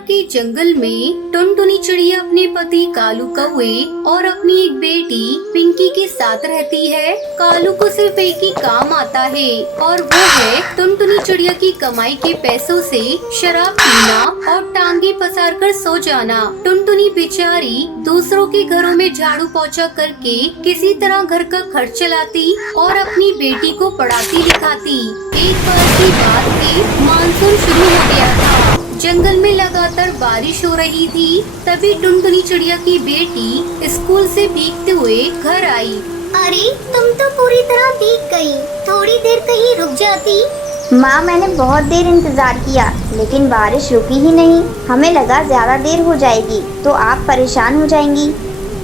के जंगल में टुनटुनी चिड़िया अपने पति कालू कौवे और अपनी एक बेटी पिंकी के साथ रहती है। कालू को सिर्फ एक ही काम आता है और वो है टुनटुनी चिड़िया की कमाई के पैसों से शराब पीना और टांगे पसार कर सो जाना। टुनटुनी बेचारी दूसरों के घरों में झाड़ू पोछा करके किसी तरह घर का खर्च चलाती और अपनी बेटी को पढ़ाती लिखाती। एक बार की बात थी, मानसून शुरू हो गया था। जंगल में लगातार बारिश हो रही थी। तभी टुनटुनी चिड़िया की बेटी स्कूल से भीगते हुए घर आई। अरे तुम तो पूरी तरह भीग गई। थोड़ी देर कहीं रुक जाती। माँ, मैंने बहुत देर इंतजार किया लेकिन बारिश रुकी ही नहीं। हमें लगा ज्यादा देर हो जाएगी तो आप परेशान हो जाएंगी।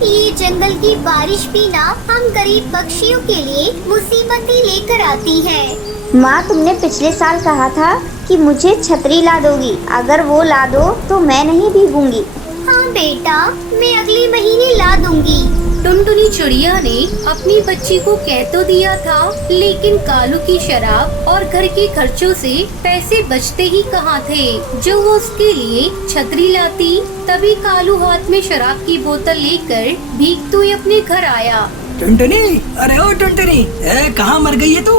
ये जंगल की बारिश भी ना हम गरीब पक्षियों के लिए मुसीबतें लेकर आती है। माँ, तुमने पिछले साल कहा था कि मुझे छतरी ला दोगी। अगर वो ला दो तो मैं नहीं भीगूंगी। हाँ बेटा, मैं अगले महीने ला दूंगी। टुनटुनी चिड़िया ने अपनी बच्ची को कह तो दिया था, लेकिन कालू की शराब और घर के खर्चों से पैसे बचते ही कहाँ थे जो वो उसके लिए छतरी लाती। तभी कालू हाथ में शराब की बोतल लेकर भीगते हुए अपने घर आया। टुनटुनी, अरे ओ टुनटुनी, कहाँ मर गई है तू?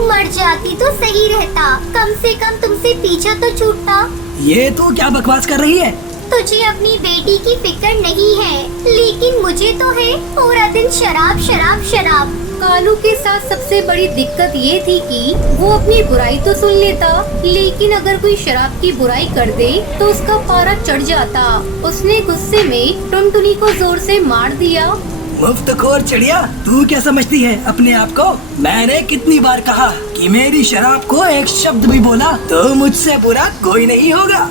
मर जाती तो सही रहता, कम से कम तुमसे पीछा तो छूटता। ये तू क्या बकवास कर रही है? तुझे अपनी बेटी की फिक्र नहीं है, लेकिन मुझे तो है। पूरा दिन शराब शराब शराब। कालू के साथ सबसे बड़ी दिक्कत ये थी कि वो अपनी बुराई तो सुन लेता, लेकिन अगर कोई शराब की बुराई कर दे तो उसका पारा चढ़ जाता। उसने गुस्से में टुनटुनी को जोर से मार दिया। मुफ्तखोर चिड़िया, तू क्या समझती है अपने आप को? मैंने कितनी बार कहा कि मेरी शराब को एक शब्द भी बोला तो मुझसे बुरा कोई नहीं होगा।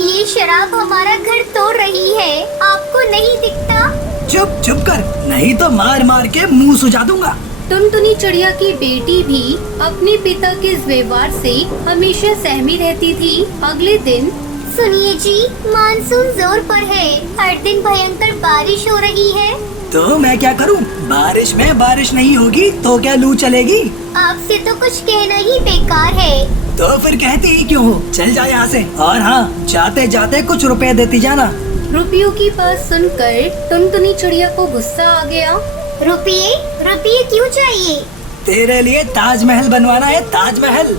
ये शराब हमारा घर तोड़ रही है, आपको नहीं दिखता? चुप चुप कर, नहीं तो मार मार के मुंह सुजा दूंगा। टुनटुनी चिड़िया की बेटी भी अपने पिता के इस व्यवहार से हमेशा सहमी रहती थी। अगले दिन सुनिए जी, मानसून जोर पर है। हर दिन भयंकर बारिश हो रही है। तो मैं क्या करूं? बारिश में बारिश नहीं होगी तो क्या लू चलेगी? आपसे तो कुछ कहना ही बेकार है। तो फिर कहती ही क्यों हो? चल जा यहाँ से। और हाँ, जाते जाते कुछ रुपए देती जाना। रुपयों की बात सुनकर टुनटुनी चिड़िया को गुस्सा आ गया। रुपये? रुपये क्यों चाहिए? तेरे लिए ताजमहल बनवाना है, ताजमहल।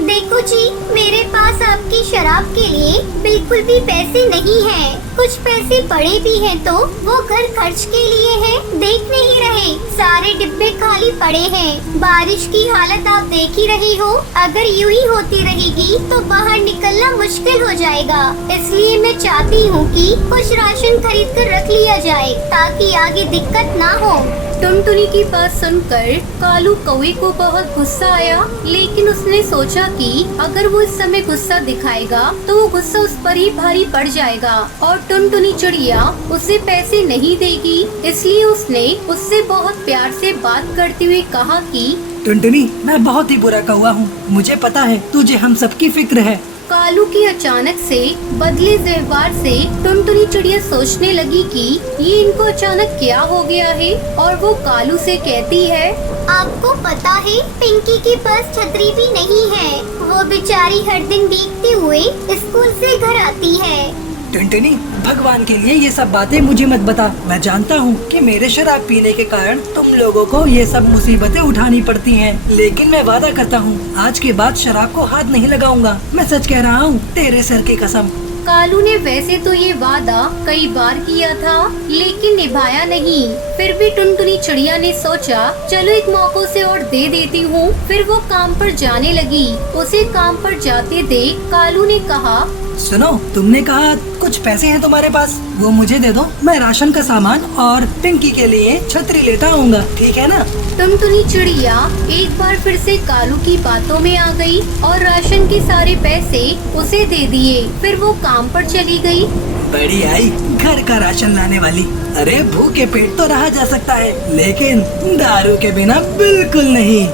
देखो जी, मेरे पास आपकी शराब के लिए बिल्कुल भी पैसे नहीं हैं। कुछ पैसे पड़े भी हैं तो वो घर खर्च के लिए हैं। देख नहीं रहे, सारे डिब्बे खाली पड़े हैं। बारिश की हालत आप देख ही रही हो। अगर यूं ही होती रहेगी तो बाहर निकलना मुश्किल हो जाएगा। इसलिए मैं चाहती हूँ कि कुछ राशन खरीद कर रख लिया जाए ताकि आगे दिक्कत ना हो। टुनटुनी की बात सुनकर कालू कौवे को बहुत गुस्सा आया, लेकिन उसने सोचा कि अगर वो इस समय गुस्सा दिखाएगा तो वो गुस्सा उस पर ही भारी पड़ जाएगा और टुनटुनी चिड़िया उसे पैसे नहीं देगी। इसलिए उसने उससे बहुत प्यार से बात करते हुए कहा कि टुनटुनी, मैं बहुत ही बुरा कौवा हूँ। मुझे पता है तुझे हम सबकी फिक्र है। कालू की अचानक से बदले व्यवहार से टुनटुनी चिड़िया सोचने लगी कि ये इनको अचानक क्या हो गया है और वो कालू से कहती है, आपको पता है पिंकी के पास छतरी भी नहीं है। वो बेचारी हर दिन भीगते हुए स्कूल से घर आती है। टुनटुनी, भगवान के लिए ये सब बातें मुझे मत बता। मैं जानता हूँ कि मेरे शराब पीने के कारण तुम लोगों को ये सब मुसीबतें उठानी पड़ती हैं, लेकिन मैं वादा करता हूँ आज के बाद शराब को हाथ नहीं लगाऊंगा। मैं सच कह रहा हूँ, तेरे सर की कसम। कालू ने वैसे तो ये वादा कई बार किया था, लेकिन निभाया नहीं। फिर भी टुनटुनी चिड़िया ने सोचा, चलो एक मौका से और दे देती हूँ। फिर वो काम पर जाने लगी। उसे काम पर जाते देख कालू ने कहा, सुनो, तुमने कहा कुछ पैसे हैं तुम्हारे पास, वो मुझे दे दो। मैं राशन का सामान और पिंकी के लिए छतरी लेता आऊंगा, ठीक है ना? टुनटुनी चिड़िया एक बार फिर से कालू की बातों में आ गई और राशन के सारे पैसे उसे दे दिए। फिर वो काम पर चली गई। बड़ी आई घर का राशन लाने वाली। अरे भूखे पेट तो रहा जा सकता है, लेकिन दारू के बिना बिल्कुल नहीं।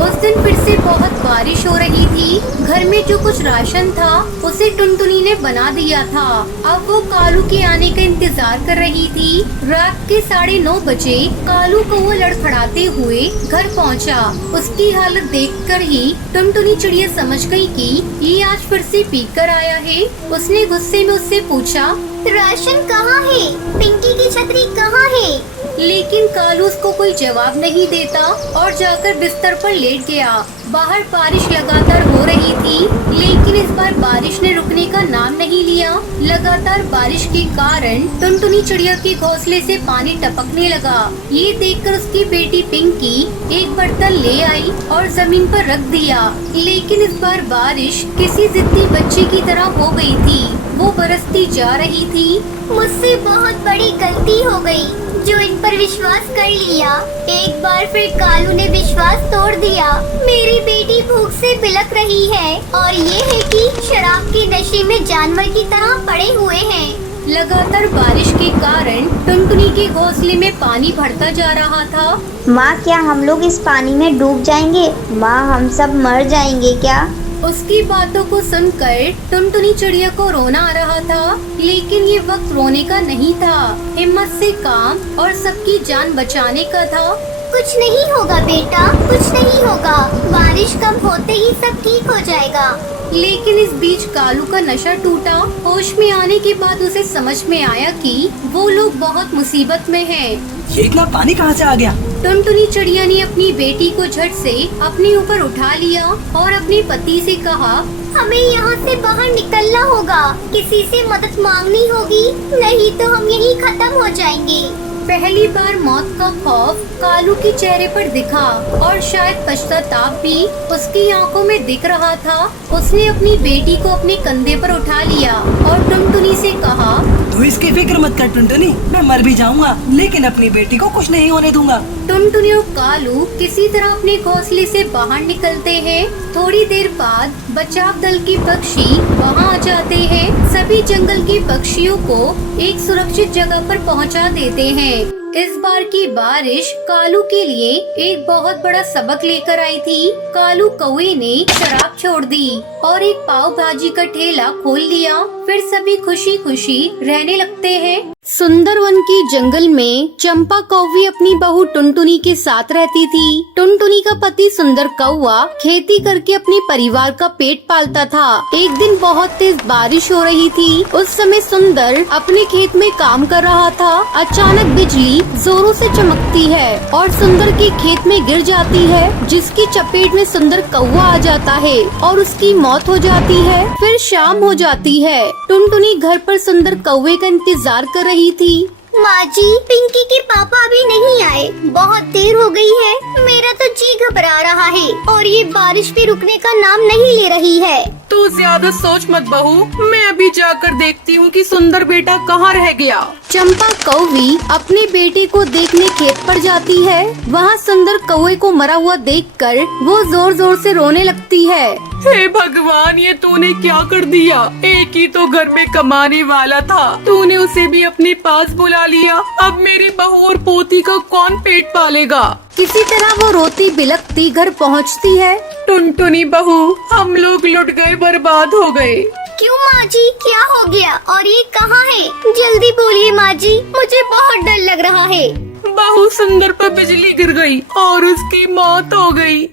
उस दिन फिर से बहुत बारिश हो रही थी। घर में जो कुछ राशन था उसे टुनटुनी ने बना दिया था। अब वो कालू के आने का इंतजार कर रही थी। रात के 9:30 बजे कालू कौवा लड़खड़ाते हुए घर पहुंचा। उसकी हालत देखकर ही टुनटुनी चिड़िया समझ गई कि ये आज फिर से पीक कर आया है। उसने गुस्से में उससे पूछा, राशन कहाँ है? पिंकी की छतरी कहाँ है? लेकिन कालू उसको कोई जवाब नहीं देता और जाकर बिस्तर पर लेट गया। बाहर बारिश लगातार हो रही थी, लेकिन इस बार बारिश ने रुकने का नाम नहीं लिया। लगातार बारिश के कारण टुनटुनी चिड़िया के घोंसले से पानी टपकने लगा। ये देखकर उसकी बेटी पिंकी एक बर्तन ले आई और जमीन पर रख दिया। लेकिन इस बार बारिश किसी जिद्दी बच्ची की तरह हो गई थी। वो बरसती जा रही थी। मुझसे बहुत बड़ी गलती हो गई जो इन पर विश्वास कर लिया। एक बार फिर कालू ने विश्वास तोड़ दिया। मेरी बेटी भूख से बिलख रही है और ये है कि शराब के नशे में जानवर की तरह पड़े हुए हैं। लगातार बारिश के कारण टुनटुनी के घोंसले में पानी भरता जा रहा था। माँ, क्या हम लोग इस पानी में डूब जाएंगे? माँ, हम सब मर जाएंगे क्या? उसकी बातों को सुनकर टुनटुनी चिड़िया को रोना आ रहा था, लेकिन ये वक्त रोने का नहीं था। हिम्मत से काम और सबकी जान बचाने का था। कुछ नहीं होगा बेटा, कुछ नहीं होगा। बारिश कम होते ही सब ठीक हो जाएगा। लेकिन इस बीच कालू का नशा टूटा। होश में आने के बाद उसे समझ में आया कि वो लोग बहुत मुसीबत में हैं। ये इतना पानी कहाँ से आ गया? टुनटुनी चिड़िया ने अपनी बेटी को झट से अपने ऊपर उठा लिया और अपने पति से कहा, हमें यहाँ से बाहर निकलना होगा। किसी से मदद मांगनी होगी, नहीं तो हम यहीं खत्म हो जाएंगे। पहली बार मौत का खौफ कालू के चेहरे पर दिखा और शायद पश्चाताप भी उसकी आंखों में दिख रहा था। उसने अपनी बेटी को अपने कंधे पर उठा लिया और टुनटुनी से कहा, तू इसकी फिक्र मत कर टुनटुनी, मैं मर भी जाऊंगा लेकिन अपनी बेटी को कुछ नहीं होने दूंगा। टुनटुनी और कालू किसी तरह अपने घोंसले से बाहर निकलते हैं। थोड़ी देर बाद बचाव दल के पक्षी वहां आ जाते हैं। सभी जंगल के पक्षियों को एक सुरक्षित जगह पर पहुंचा देते हैं। इस बार की बारिश कालू के लिए एक बहुत बड़ा सबक लेकर आई थी। कालू कौवे ने शराब छोड़ दी और एक पाव भाजी का ठेला खोल लिया। फिर सभी खुशी खुशी रहने लगते हैं। सुंदरवन के जंगल में चंपा कौवी अपनी बहू टुनटुनी के साथ रहती थी। टुनटुनी का पति सुंदर कौवा खेती करके अपने परिवार का पेट पालता था। एक दिन बहुत तेज बारिश हो रही थी। उस समय सुंदर अपने खेत में काम कर रहा था। अचानक बिजली जोरों से चमकती है और सुंदर के खेत में गिर जाती है, जिसकी चपेट में सुंदर कौवा आ जाता है और उसकी मौत हो जाती है। फिर शाम हो जाती है। टुनटुनी घर पर सुंदर कौवे का इंतजार कर रही थी। माँ जी, पिंकी के पापा अभी नहीं आए। बहुत देर हो गई है। मेरा तो जी घबरा रहा है और ये बारिश भी रुकने का नाम नहीं ले रही है। तू ज्यादा सोच मत बहू, मैं अभी जाकर देखती हूँ कि सुंदर बेटा कहाँ रह गया। चंपा कौवी अपने बेटे को देखने खेत पर जाती है। वहाँ सुंदर कौवे को मरा हुआ देखकर वो जोर जोर से रोने लगती है। हे भगवान, ये तूने क्या कर दिया? एक ही तो घर में कमाने वाला था, तूने उसे भी अपने पास बुला लिया। अब मेरी बहू और पोती का कौन पेट पालेगा? किसी तरह वो रोती बिलखती घर पहुँचती है। टुनटुनी बहू, हम लोग लुट गए, बर्बाद हो गए। क्यों माँ जी, क्या हो गया? और ये कहाँ है? जल्दी बोलिए माँ जी, मुझे बहुत डर लग रहा है। बहू, सुंदर पर बिजली गिर गई और उसकी मौत हो गई।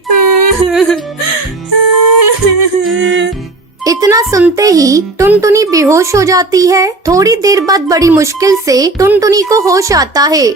इतना सुनते ही टुनटुनी बेहोश हो जाती है। थोड़ी देर बाद बड़ी मुश्किल से टुनटुनी को होश आता है।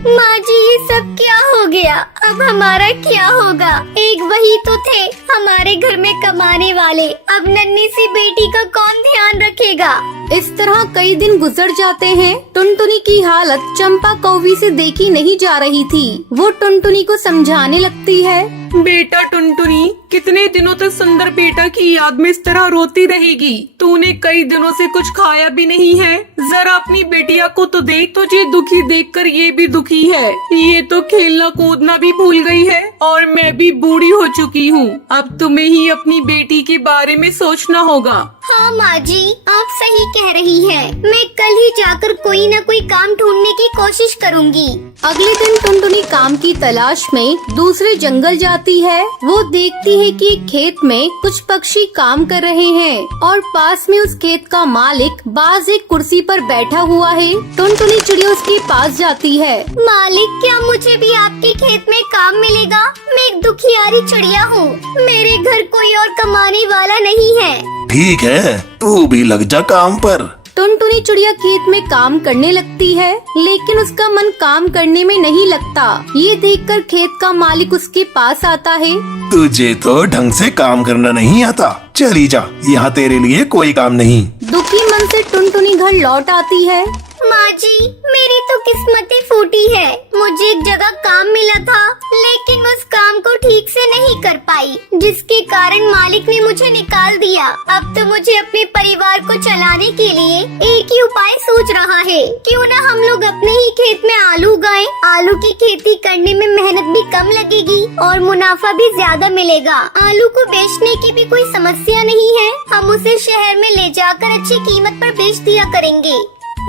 माँ जी, ये सब क्या हो गया? अब हमारा क्या होगा? एक वही तो थे हमारे घर में कमाने वाले। अब नन्ही सी बेटी का कौन ध्यान रखेगा? इस तरह कई दिन गुजर जाते हैं। टुनटुनी की हालत चंपा कौवी से देखी नहीं जा रही थी। वो टुनटुनी को समझाने लगती है। बेटा टुनटुनी, कितने दिनों तक सुंदर बेटा की याद में इस तरह रोती रहेगी? तूने कई दिनों से कुछ खाया भी नहीं है। जरा अपनी बेटिया को तो देख, तुझे दुखी देखकर ये भी दुखी है। ये तो खेलना कूदना भी भूल गई है और मैं भी बूढ़ी हो चुकी हूँ। अब तुम्हें ही अपनी बेटी के बारे में सोचना होगा। हाँ माँ जी, आप सही कह रही हैं। मैं कल ही जाकर कोई न कोई काम ढूंढने की कोशिश करूँगी। अगले दिन टुनटुनी काम की तलाश में दूसरे जंगल जाती है। वो देखती है कि खेत में कुछ पक्षी काम कर रहे हैं और पास में उस खेत का मालिक बाज एक कुर्सी पर बैठा हुआ है। टुनटुनी चिड़िया उसके पास जाती है। मालिक, क्या मुझे भी आपके खेत में काम मिलेगा? मैं एक दुखियारी चिड़िया हूँ। मेरे घर कोई और कमाने वाला नहीं है। ठीक है, तू भी लग जा काम पर। टुनटुनी चिड़िया खेत में काम करने लगती है, लेकिन उसका मन काम करने में नहीं लगता। ये देखकर खेत का मालिक उसके पास आता है। तुझे तो ढंग से काम करना नहीं आता, चली जा, यहाँ तेरे लिए कोई काम नहीं। दुखी मन से टुनटुनी घर लौट आती है। माँ जी, मेरी तो किस्मत ही फूटी है। मुझे एक जगह काम मिला था, लेकिन उस काम को ठीक से नहीं कर पाई, जिसके कारण मालिक ने मुझे निकाल दिया। अब तो मुझे अपने परिवार को चलाने के लिए एक ही उपाय सोच रहा है। क्यों न हम लोग अपने ही खेत में आलू उगाएं। आलू की खेती करने में मेहनत भी कम लगेगी और मुनाफा भी ज्यादा मिलेगा। आलू को बेचने की भी कोई समस्या नहीं है। हम उसे शहर में ले जाकर अच्छी कीमत पर बेच दिया करेंगे।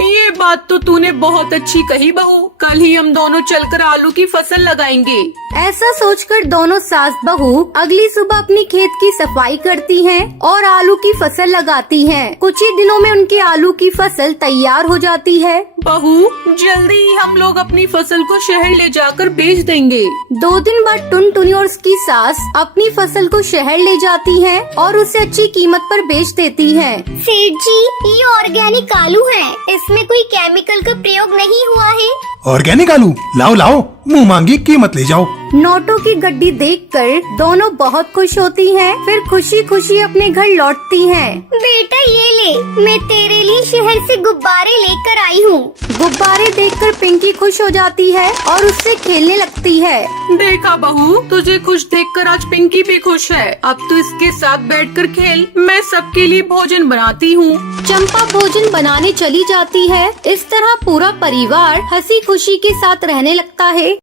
ये बात तो तूने बहुत अच्छी कही बहू। कल ही हम दोनों चलकर आलू की फसल लगाएंगे। ऐसा सोचकर दोनों सास बहू अगली सुबह अपनी खेत की सफाई करती हैं और आलू की फसल लगाती हैं। कुछ ही दिनों में उनके आलू की फसल तैयार हो जाती है। बहू, जल्दी ही हम लोग अपनी फसल को शहर ले जाकर बेच देंगे। 2 दिन बाद टुनटुनी और उसकी सास अपनी फसल को शहर ले जाती हैं और उसे अच्छी कीमत पर बेच देती हैं। सेठ जी, ये ऑर्गेनिक आलू है। इसमें कोई केमिकल का प्रयोग नहीं हुआ है। ऑर्गेनिक आलू लाओ लाओ, मुँह मांगी कीमत ले जाओ। नोटों की गड्डी देखकर दोनों बहुत खुश होती हैं। फिर खुशी खुशी अपने घर लौटती हैं। बेटा ये ले, मैं तेरे लिए शहर से गुब्बारे लेकर आई हूँ। गुब्बारे देखकर पिंकी खुश हो जाती है और उससे खेलने लगती है। देखा बहू, तुझे खुश देखकर आज पिंकी भी खुश है। अब तो इसके साथ बैठकर खेल। मैं सबके लिए भोजन बनाती हूँ। चंपा भोजन बनाने चली जाती है। इस तरह पूरा परिवार हंसी खुशी के साथ रहने लगता है।